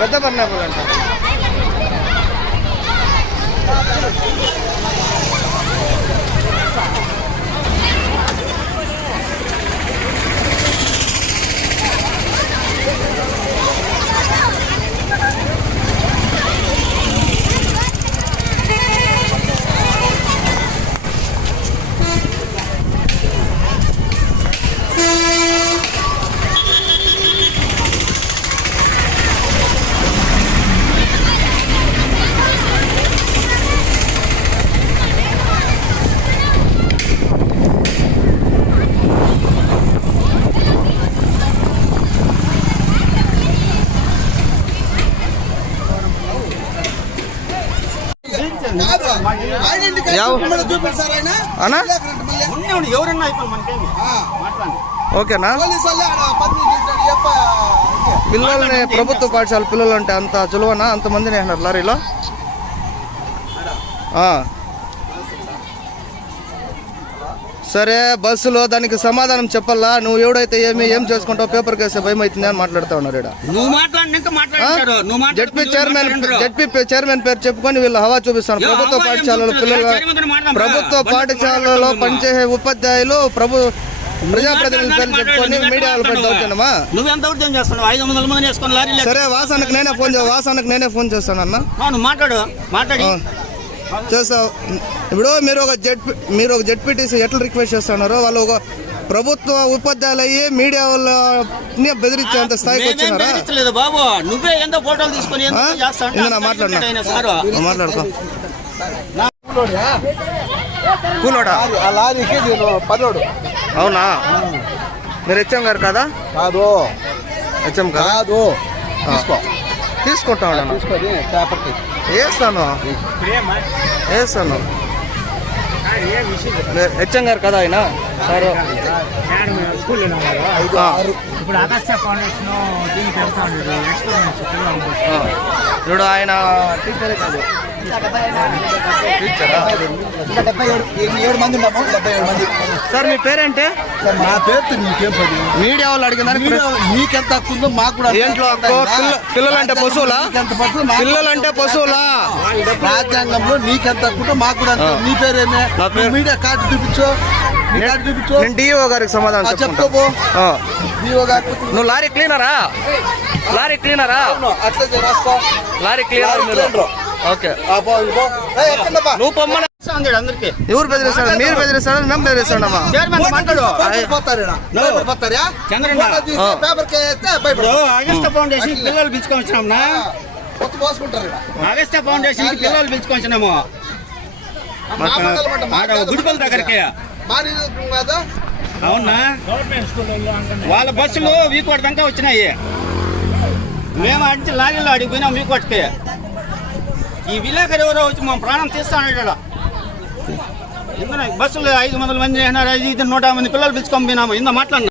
పెద్ద పర్ణాపురం అంట. ఓకేనా? పిల్లల్ని ప్రభుత్వ పాఠశాల పిల్లలు అంటే అంత చులవనా? అంతమందిని వేసినారు లారీలో. సరే, బస్సులో దానికి సమాధానం చెప్పాలా? నువ్వు ఎవడైతే ఏం చేసుకుంటావు, పేపర్ కేసే భయం అవుతుంది అని మాట్లాడుతా ఉన్నారు. జడ్పీ చైర్మన్ పేరు చెప్పుకొని వీళ్ళు హవా చూపిస్తాను. ప్రభుత్వ పాఠశాలలో పనిచేసే ఉపాధ్యాయులు ప్రజాప్రతినిధుల పేరు చెప్పుకొని మీడియాలో పెడతామా? సరే, వాసనకు నేనే ఫోన్ చేస్తాను అన్న. మాట్లాడి చేస్తావు. ఇప్పుడు మీరు ఒక జడ్పీటీసీ ఎట్లా రిక్వెస్ట్ చేస్తున్నారు? వాళ్ళు ఒక ప్రభుత్వ ఉపాధ్యాయులు అయ్యి మీడియా వాళ్ళని బెదిరించేంత స్థాయికి వచ్చినారా? మాట్లాడుకో. కూలోడా? అవునా? మీరు హెచ్ఎం గారు కదా? కాదు, హెచ్ఎం కాదు. తీసుకుంటా వేస్తాను. హెచ్ఎం గారు కదా ఆయన? సార్, ఇప్పుడు అగస్త్య ఫౌండేషన్ ఇప్పుడు ఆయన టీచరే కాదు, సార్ మీ పేరేంటి? నా పేరు నీకేం పది? మీడియా వాళ్ళు అడిగిన నీకెంత హక్కు ఉందో మాకు కూడా. ఏంట్లో పిల్లలంటే పశువులా? పిల్లలంటే పశువులా? రాజ్యాంగంలో నీకెంత హక్కు ఉందో మాకు కూడా. నీ పేరేమే? మీడియా కార్డు చూపించు. నేను డిఓ గారికి సమాధానం చెప్పుకోబో. డిఓ గారు, నువ్వు లారీ క్లీనరా? లారీ క్లీనరా? Lorry cleaner. ఓకే, నువ్వు పొమ్మని అందరికి. ఎవరు బెదిరిస్తాడు? మీరు బెదిరిస్తాడు? మేము బెదిరిస్తాడమ్మా? అగస్త్య ఫౌండేషన్ పిల్లలు పిలుచుకొచ్చినాము. అగస్త్య ఫౌండేషన్ పిల్లలు పిలుచుకొచ్చినాము గుడిపల్లి దగ్గరికి. అవునా? వాళ్ళ బస్సులు వీకోటి దాకా వచ్చినాయి. మేము అడిచి లారీలో అడిగిపోయినాం వీకోటికి. ఈ విలేకరు ఎవరో వచ్చి మా ప్రాణం తీస్తాడు. బస్సులు 500 మంది 150 పిల్లలు పిలుచుకొని పోయినాము. ఇంత మాట్లాడినా